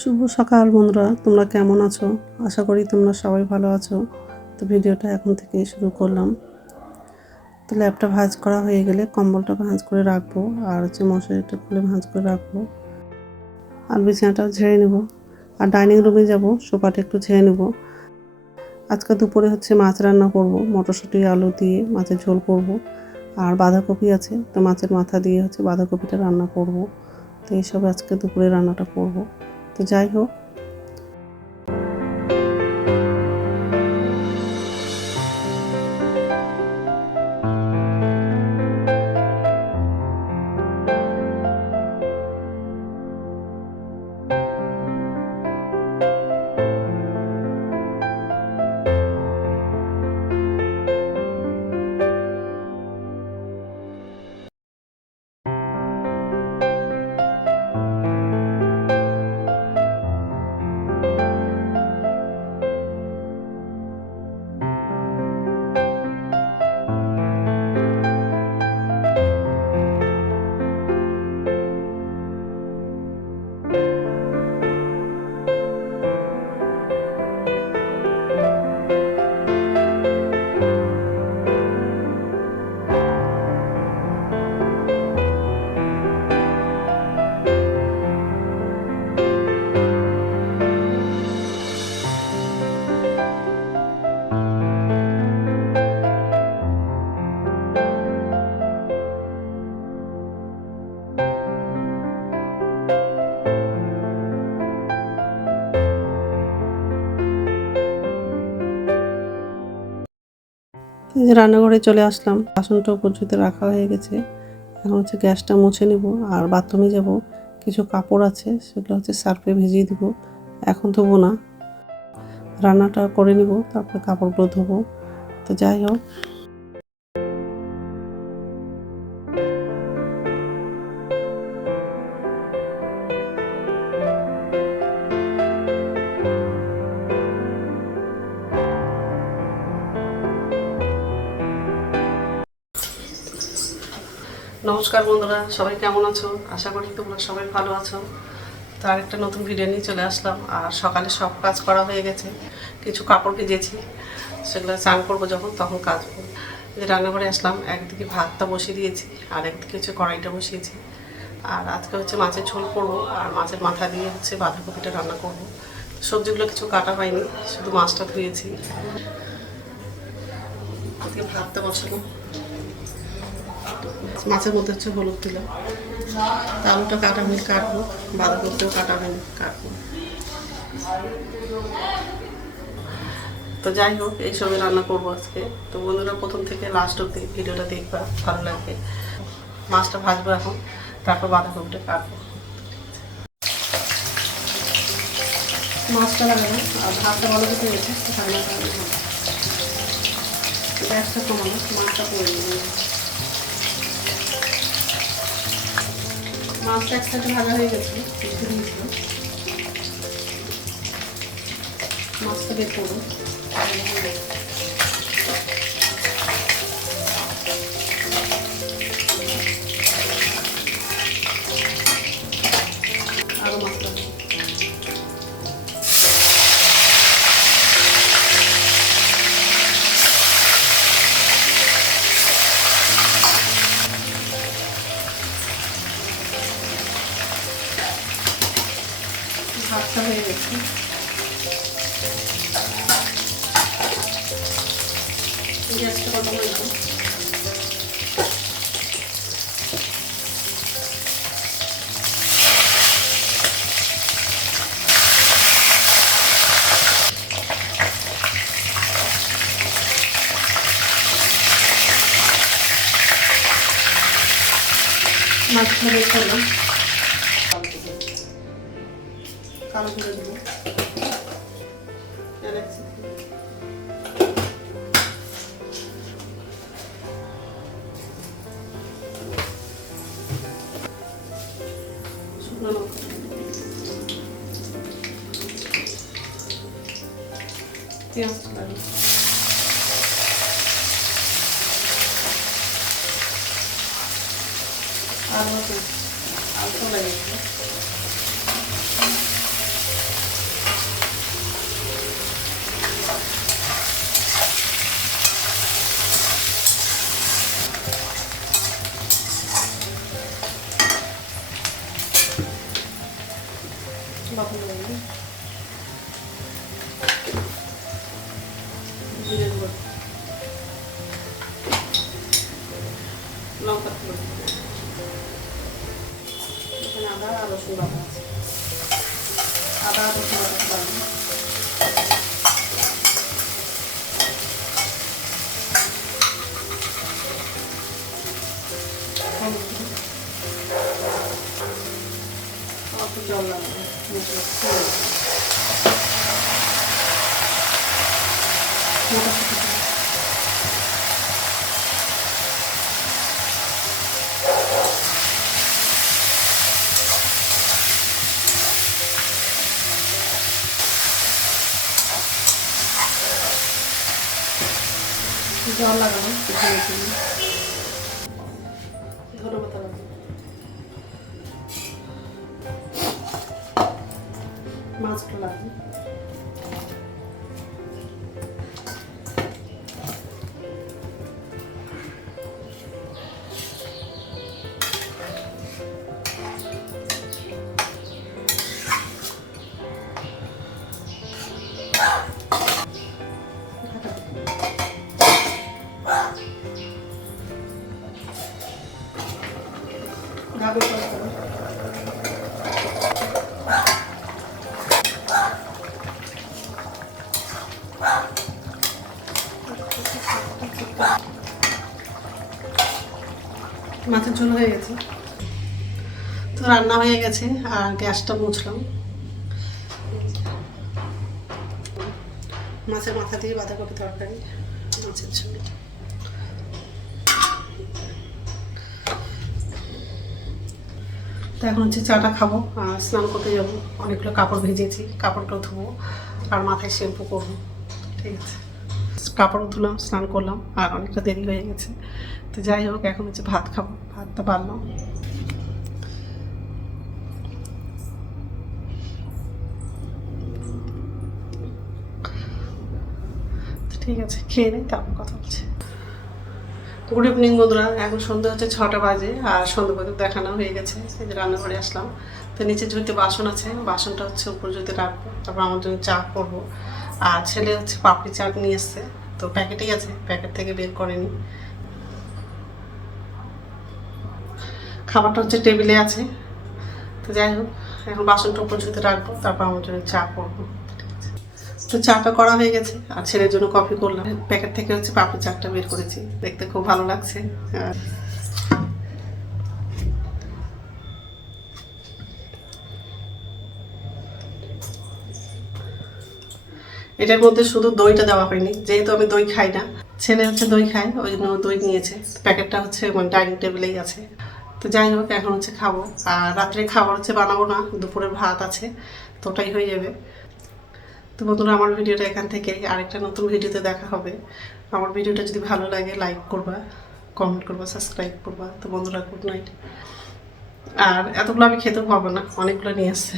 শুভ সকাল বন্ধুরা, তোমরা কেমন আছো? আশা করি তোমরা সবাই ভালো আছো। তো ভিডিওটা এখন থেকেই শুরু করলাম। তো ল্যাপটা ভাঁজ করা হয়ে গেলে কম্বলটা ভাঁজ করে রাখবো, আর মশারিটা খুলে ভাঁজ করে রাখবো, আর বিছানাটাও ঝেড়ে নেব, আর ডাইনিং রুমে যাব, সোফাটা একটু ঝেড়ে নেব। আজকে দুপুরে মাছ রান্না করব, মটরশুঁটি আলু দিয়ে মাছের ঝোল করব, আর বাঁধাকপি আছে, তো মাছের মাথা দিয়ে বাঁধাকপিটা রান্না করব। তো এইসব আজকে দুপুরে রান্নাটা করব। তো যাই হোক, এই যে রান্নাঘরে চলে আসলাম, বাসনটা উপর জুতে রাখা হয়ে গেছে। এখন গ্যাসটা মুছে নেব, আর বাথরুমে যাব, কিছু কাপড় আছে সেগুলো সার্ফে ভিজিয়ে দিব। এখন ধোবো না, রান্নাটা করে নিব, তারপরে কাপড়গুলো ধোবো। তো যাই হোক, নমস্কার বন্ধুরা, সবাই কেমন আছো? আশা করি তোমরা সবাই ভালো আছো। তো আরেকটা নতুন ভিডিও নিয়ে চলে আসলাম। আর সকালে সব কাজ করা হয়ে গেছে, কিছু কাপড় ভিজেছি, সেগুলো স্নান করবো যখন তখন কাচবো। যে রান্নাঘরে আসলাম, একদিকে ভাতটা বসিয়ে দিয়েছি, আর একদিকে কড়াইটা বসিয়েছি। আর আজকে মাছের ঝোল করবো, আর মাছের মাথা দিয়ে বাঁধাকপিটা রান্না করবো। সবজিগুলো কিছু কাটা হয়নি, শুধু মাছটা ধুয়েছি। আজকে ভাতটা বসাবো, মাছের মধ্যে হলুদ দিলাম, আলুটা কাটা হয়নি, কাটবো, বাঁধাকপিটাও কাটা হয়নি, কাটবো। তো যাই হোক, এইসবই রান্না করবো আজকে। তো বন্ধুরা, প্রথম থেকে লাস্ট অব্দি ভিডিওটা দেখবা, ভালো লাগবে। মাছটা ভাজবো এখন, তারপর বাঁধাকপিটা কাটবো। মাছটা লাগানো আর ভাতটা ভালো করে গেছে, গ্যাসটা কমানো, মাছটা করে নেবো। মাছটা এক সাইডে ভাজা হয়ে গেছে, একটু দিয়েছিল, মাছটা বের করবো। আরও মশলা ভাতটা হয়ে গেছে, গ্যাসটা কত হয়েছে। মাছটা বের করলাম, কালো জিরে দেবো, শুকনো লঙ্কা, পেঁয়াজটা লাগবে, আর আলুটা লাগে, বাটা দেবো জিরে গুঁড়ো, লঙ্কা গুঁড়ো, এখানে আদা আর রসুন বাটা আছে, আদা আর রসুন বাটা বাড়বো। অল্প জল লাগবে, জল লাগানো ধনে পাতা লাগবে, মাছটা লাগবে, মাছের ঝোল হয়ে গেছে। তো রান্না হয়ে গেছে আর গ্যাসটা মুছলাম। মাছের মাথা দিয়ে বাঁধাকপি তরকারি, মাছের ঝোল। তো এখন হচ্ছে চাটা খাবো আর স্নান করতে যাবো। অনেকগুলো কাপড় ভেজেছি, কাপড়টাও ধুবো আর মাথায় শ্যাম্পু করবো। ঠিক আছে, কাপড়ও ধুলাম, স্নান করলাম আর অনেকটা দেরি হয়ে গেছে। তো যাই হোক, এখন হচ্ছে ভাত খাবো, ভাতটা বাড়লাম। ঠিক আছে, খেয়ে নেই, তারপর কথা বলছি। গুড ইভিনিং বন্ধুরা, এখন সন্ধ্যা হচ্ছে 6টা বাজে আর সন্ধ্যা বাজে দেখানো হয়ে গেছে। এই যে রান্নাঘরে আসলাম। তো নিচে ঝুড়িতে বাসন আছে, বাসনটা হচ্ছে উপর ঝুড়িতে রাখবো, তারপর আমার জন্য চা করবো। আর ছেলে হচ্ছে পাপড়ি চাট নিয়ে এসছে, তো প্যাকেটেই আছে, প্যাকেট থেকে বের করেনি। খাবারটা হচ্ছে টেবিলে আছে। তো যাই হোক, এখন বাসনটা উপর ঝুড়িতে রাখবো, তারপর আমার জন্য চা করবো। তো চাটা করা হয়ে গেছে আর ছেলের জন্য কফি করলাম। প্যাকেট থেকে হচ্ছে পাপড়ি চাটটা বের করেছি, দেখতে খুব ভালো লাগছে। এটার মধ্যে শুধু দইটা দেওয়া হয়নি, যেহেতু আমি দই খাই না, ছেলে হচ্ছে দই খায়, ওই জন্য দই নিয়েছে। প্যাকেটটা হচ্ছে মানে ডাইনিং টেবিলেই আছে। তো যাই হোক, এখন হচ্ছে খাবো। আর রাত্রে খাবার হচ্ছে বানাবো না, দুপুরের ভাত আছে, তো ওটাই হয়ে যাবে। তো বন্ধুরা, আমার ভিডিওটা এখান থেকে আরেকটা নতুন ভিডিওতে দেখা হবে। আমার ভিডিওটা যদি ভালো লাগে লাইক করবা, কমেন্ট করবা, সাবস্ক্রাইব করবা। তো বন্ধুরা, গুড নাইট। আর এতগুলো আমি খেতেও পাবো না, অনেকগুলো নিয়ে আসছে।